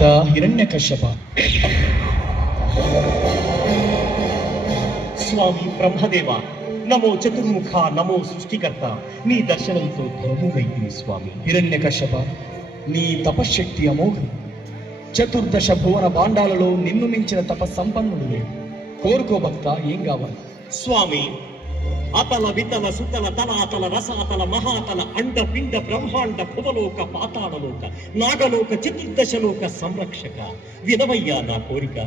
పిత హిరణ్యకశ్యప. స్వామి బ్రహ్మదేవ, నమో చతుర్ముఖ, నమో సృష్టికర్త. నీ దర్శనంతో ధన్యుడైతిని స్వామి. హిరణ్యకశ్యప, నీ తపశ్శక్తి అమోఘం. చతుర్దశ భువన భాండాలలో నిన్ను మించిన తపస్సంపన్నుడు లేడు. కోరుకో భక్త, ఏం కావాలి? స్వామి, అతల వితల సుతల తలాతల రసాతల మహాతల అండ పిండ బ్రహ్మాండ భువలోక పాతాళలోక నాగలోక చతుర్దశలోక సంరక్షక, వినవయ్యా నా కోరిక.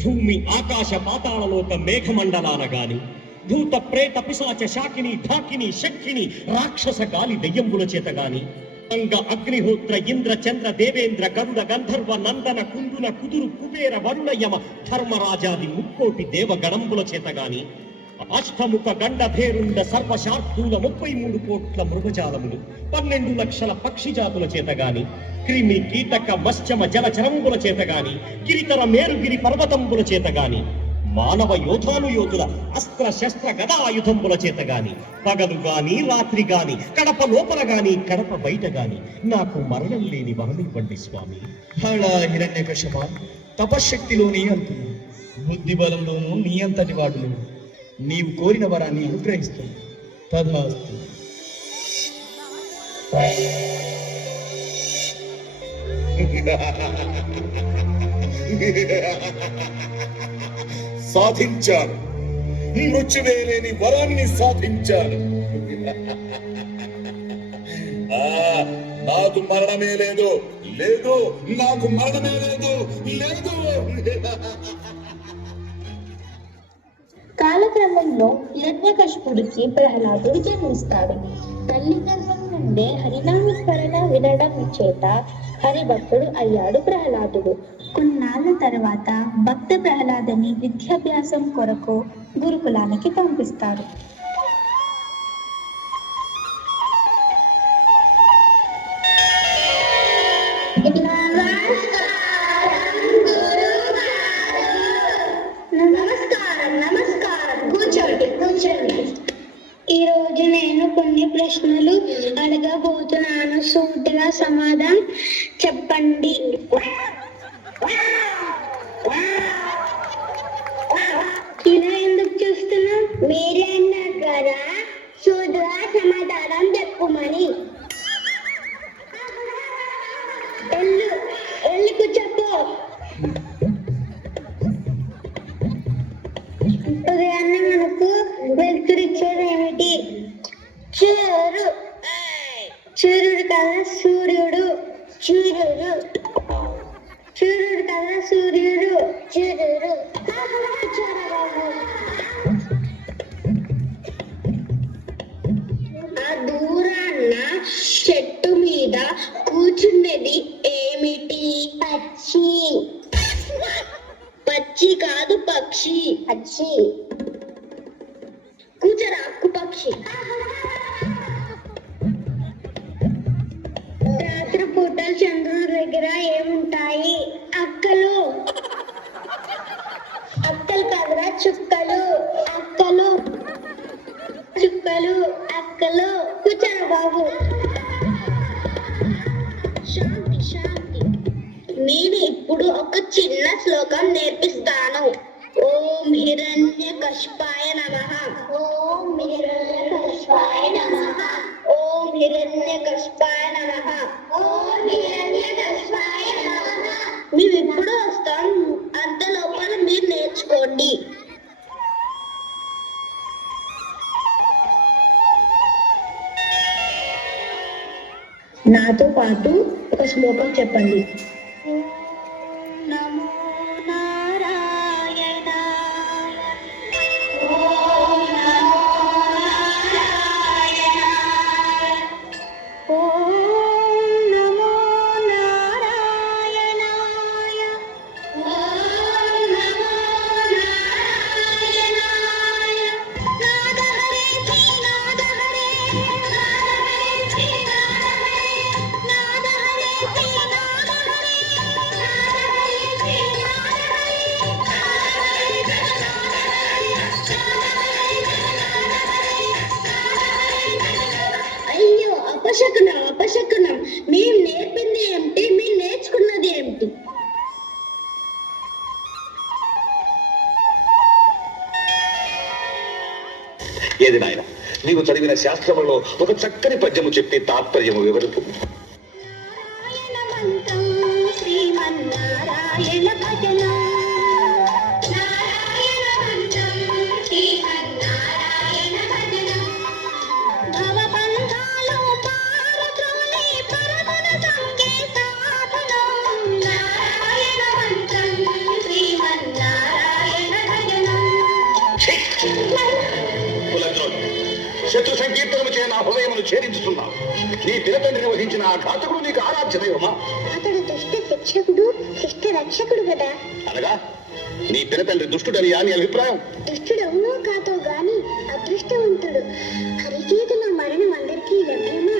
భూమి ఆకాశ పాతాళలోక మేఘమండలాన గాని, భూత ప్రేత పిశాచ శాకిని ఢాకిని శక్తిని రాక్షస గాలి దెయ్యంబుల చేత గాని, అంగ అగ్నిహోత్ర ఇంద్ర చంద్ర దేవేంద్ర గరుడ గంధర్వ నందన కుందున కుదురు కుబేర వరుణ యమ ధర్మరాజాది ముక్కోటి దేవగణంబుల చేత గాని, అష్టముఖ గండభేరుండ సర్వశార్దూల 33 కోట్ల మృగజాలములు 12 లక్షల పక్షి జాతుల చేత గాని, క్రిమి కీటక మత్స్యమ జలచరంబుల చేత గాని, గిరితర మేరుగిరి పర్వతంబుల చేత గాని, మానవ యోధుల అస్త్ర శస్త్ర గదాయుధంబుల చేత గాని, పగలు గాని రాత్రి గాని, కడప లోపల గాని కడప బయట గాని నాకు మరణం లేని వరమివ్వండి స్వామి. హళ హిరణ్యకశ్యప, తపశ్శక్తిలోని అంతులు, బుద్ధి బలంలోనూ నీ అంతటి వాడులు. నీవు కోరిన వరాన్ని అనుగ్రహిస్తుంది. తథాస్తు. సాధించాను, మృత్యువేలేని వరాన్ని సాధించాను. నాకు మరణమే లేదు, లేదు, నాకు మరణమే లేదు, లేదు. కాలక్రమంలో హిరణ్యకశిపుడికి ప్రహ్లాదుడు జన్మిస్తాడు. తల్లి గర్భం నుండే హరినామస్మరణ వినడం చేత హరిభక్తుడు అయ్యాడు ప్రహ్లాదుడు. కొన్నాళ్ళ తర్వాత భక్త ప్రహ్లాదని విద్యాభ్యాసం కొరకు గురుకులానికి పంపిస్తారు. ఈ రోజు నేను కొన్ని ప్రశ్నలు అడగబోతున్నాను. సూటిగా సమాధానం చెప్పండి. ఇలా ఎందుకు చూస్తున్నా? మీరే అన్నారు కదా సూటిగా సమాధానం చెప్పమని. ఎల్లు చెప్పు. ఉదయాన్నే మనకు వెలుతురిచ్చేది ఏమిటి? సూర్యుడు. సూర్యుడు కదా సూర్యుడు. సూర్యుడు సూర్యుడు కదా సూర్యుడు. సూర్యుడు. ఆ దూరాన్న చెట్టు మీద కూర్చున్నది ఏమిటి? పక్షి. పక్షి కాదు, పక్షి. పక్షి. కూచరాకు పక్షి. రాత్రి పూటలు చంద్రుడి దగ్గర ఏముంటాయి? అక్కలు. అక్కలు కాదురా, చుక్కలు. అక్కలు చుక్కలు అక్కలు. కూర్చోరా బాబు. శాంతి శాంతి. నేను ఇప్పుడు ఒక చిన్న శ్లోకం నేర్పిస్తాను. ఓం హిరణ్యకశిపాయ నమః. ఓం హిరణ్యకశిపాయ నమః. ఓం హిరణ్యకశిపాయ నమః. ఓం హిరణ్యకశిపాయ నమః. మేము ఇప్పుడు వస్తాం, అంత లోపల మీరు నేర్చుకోండి. నాతో పాటు ఒక శ్లోకం చెప్పండి. నమో నారాయణ. ఓం నమో నారాయణ. ఓం నమో నారాయణ. ఓం నమో నారాయణ. నాద హరే శ్రీ నాద హరే. నాద హరే శ్రీ నాద హరే. నాద హరే శ్రీ నాద హరే. ఏది నాయన నీవు చదివిన శాస్త్రములో ఒక చక్కని పద్యము చెప్పి తాత్పర్యము వివరిపు. నారాయణ మంత్రం శ్రీమన్నారాయణ భజనం నారాయణ మంత్రం శ్రీమన్నారాయణ భజనం భవబంధాలు పారద్రోలి పరమన సంగే సాధనం నారాయణ మంత్రం శ్రీమన్నారాయణ భజనం శత్రు సంకీర్తనము చే నా హృదయమును ఛేదించుతున్నావు. నీ పిల్లతండ్రిని వహించిన ఆ ఘాతకుడు నీకు ఆరాధ్య దైవమా? అతడు దుష్ట శిక్షకుడు శిష్ట రక్షకుడు కదా. అనగా నీ పిల్లతండ్రి దుష్టుడని నీ అభిప్రాయం? దుష్టుడవునో కాదో గాని అదృష్టవంతుడు. హరిచేతుల మరణం అందరికీ లభ్యమా?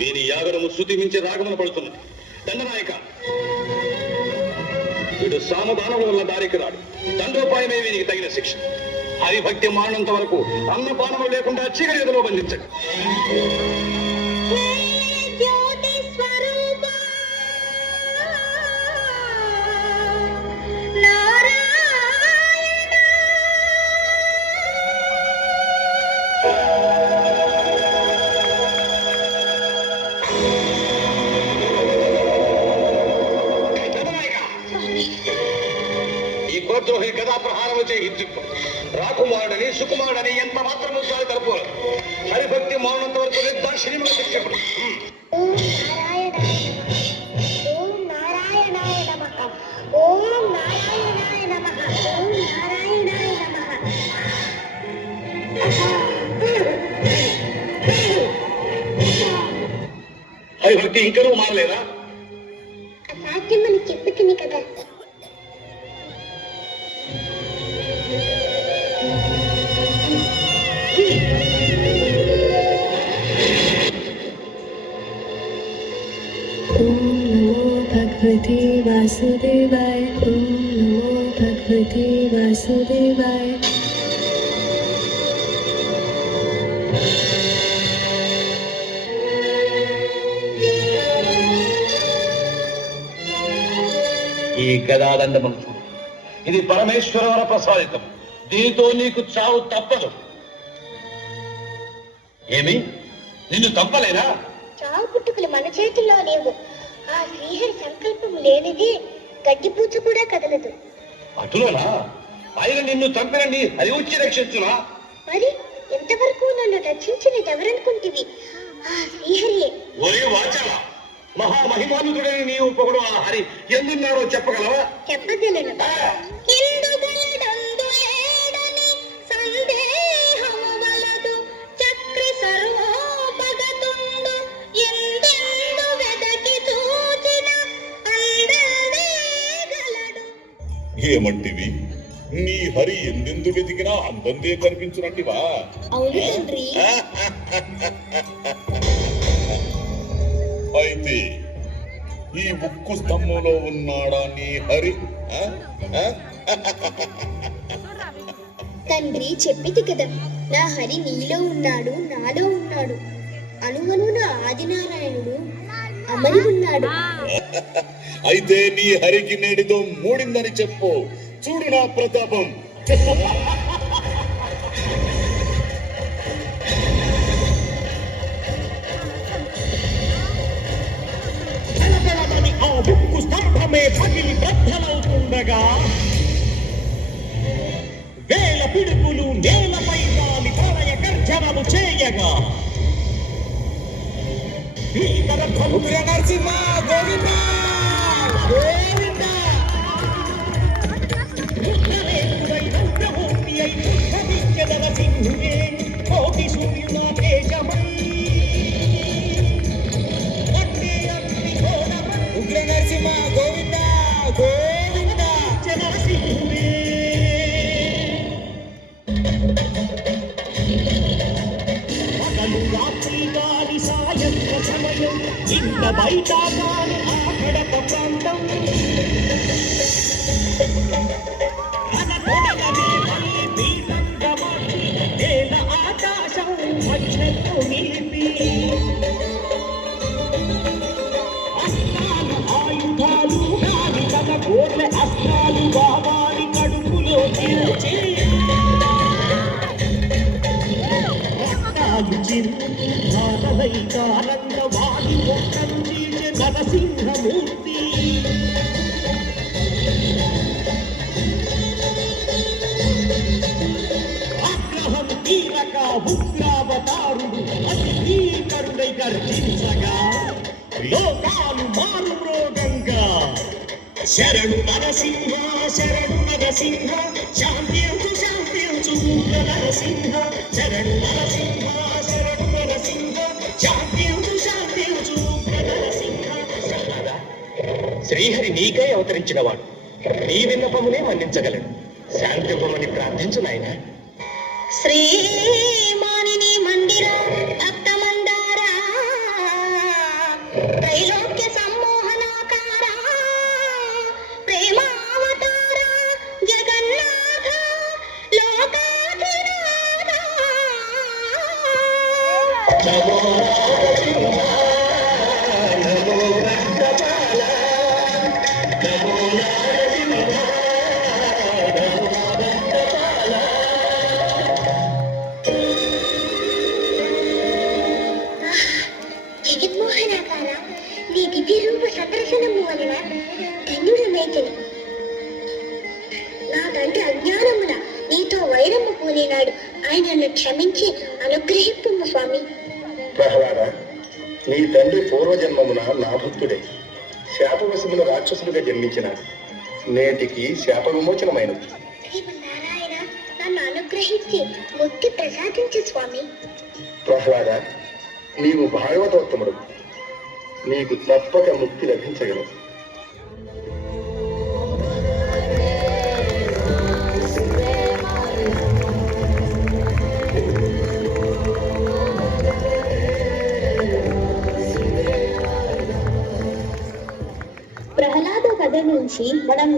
దీని యాగరము శృతి మించి రాగమున పడుతున్నది. దండనాయక, వీడు సామధానముల వల్ల దారికి రాడు. దండోపాయమే వీనికి తగిన శిక్ష. హరిభక్తి మానంత వరకు అన్నపానము లేకుండా చీకటి గదిలో బంధించండి. జ్యోతి స్వరూప నారాయణ ఈ గోద్రోహి గదా ప్రహారము చేయించు. రాకుమారుడని సుకుమారుడని ఎంత మాత్రము చాలు తరపోరు. హరిభక్తి మౌనంత వరకు నిర్దాక్షిణ్యముగా శిక్షకుడు. ఓం నారాయణాయ నమః. ఓం నారాయణాయ నమః. ఓం నారాయణాయ నమః. హరిభక్తి ఇంకనూ మారలేదా? అసాధ్యమని చెప్పుకుని కదా. ओम नमो भगवते वासुदेवाय। ओम नमो भगवते वासुदेवाय। ఈ గదాదండము ఇది పరమేశ్వర వర ప్రసాదితం. దీనితో నీకు చావు తప్పదు. ఏమి నిన్ను తప్పలేనా? చావు పుట్టుకలు మన చేతుల్లో లేవు. ఆ శ్రీహరి సంకల్పం లేనిది గడ్డిపూచ కూడా కదలదు. అటులోనా? ఆయన నిన్ను చంపిన నీ హరి వచ్చి రక్షించునా? మరి ఎంతవరకు నన్ను రక్షించినది ఎవరనుకుంటివి? ఆ శ్రీహరియే. ఒరే వాచాల, మహామహిమానుతుడని నీవు పొగడు ఆ హరి ఎందున్నారో చెప్పగలవా? చెప్పగలను. ఇందుగలడందులేడని సందేహము వలదు చక్రి సర్వోపగతుండు ఎందెందు వెదకి చూచిన అందెల్దే గలడు. ఏమంటివి? నీ హరి ఎందెందు వెతికినా అందందే కనిపించునంటివా? అవును తండ్రి. అయితే ఈ ఉక్కు స్తంభంలో ఉన్నాడా నీ హరి? తండ్రి చెప్పింది కదా, నా హరి నీలో ఉన్నాడు, నాలో ఉన్నాడు. అనువనున ఆదినారాయణుడు అమరి ఉన్నాడు. అయితే నీ హరికి నేడితో మూడిందని చెప్పు. చూడు నా ప్రతాపం. తలతలమని ఆ ఉక్కు స్తంభమే పగిలి బ్రద్దలవుతుండగా వేల పిడుగులు నేలపై వాలి ప్రళయ గర్జనలు చేయగా భీకర ధ్వనులు నరసింహ గోవింద గోవింద రుద్రనేత్రుడై రౌద్రమూర్తి అయి ఉద్భవించెదల సింహుడే కోటి సూర్యున తేజమై వన్నే అగ్నిగోళ ఉగ్ర నరసింహ గోవింద గోవింద నరసింహుడే పగలు రాత్రి గాలి సాయంత్ర సమయం చిన్న బయట గాలి ఆకడప ప్రాంతం అనకొడగనే మళ్ళీ పీఠంగా మార్చి నేల ఆకాశం మధ్యలో నిలిపి అస్త్రాలు ఆయుధాలు గాలి కథ కోట్ల అస్త్రాలు వారి కడుపులో తీర్చి భారవైకారంగ వాడి ఒక్కరుంచే నరసింహమూర్తి ఆగ్రహం తీరక ఉగ్రావతారుడు అతి భీకరుడై గర్జించగా లోకాలు మారు మ్రోగంగా శరణు నరసింహ శాంతించు ఉగ్ర నరసింహ శరణు నరసింహ శాంతించు ఉగ్ర నరసింహ. శ్రీహరి నీకై అవతరించినవాడు, నీ విన్నపమునే మన్నించగలడు. శాంతింపమని ప్రార్థించు నాయన. శ్రీమానిని మందిర భక్త మందార త్రైలోక్య సమ్మోహనాకార ప్రేమావతార జగన్నాథ లోకాధినాథ నమో నరసింహ నమో రక్తపాల నమో నరసింహ నమో రక్తపాల. జగన్మోహనాకార నీ దివ్య రూప సందర్శనము వలన ధన్యుడమైతిని. నా తండ్రి అజ్ఞానమున నీతో వైరము పూనినాడు. ఆయనను క్షమించి అనుగ్రహింపు స్వామి. ప్రహ్లాద, నీ తండ్రి పూర్వజన్మమున నా భక్తుడే శాపవశముల రాక్షసులుగా జన్మించినాడు. నేటికి శాప విమోచనమైనది. శ్రీమన్నారాయణ నన్ను అనుగ్రహించి ముక్తి ప్రసాదించు స్వామి. ప్రహ్లాద, నీవు భాగవతోత్తముడు, నీకు తప్పక ముక్తి లభించగలదు. ప్రహ్లాద కథ నుంచి మనం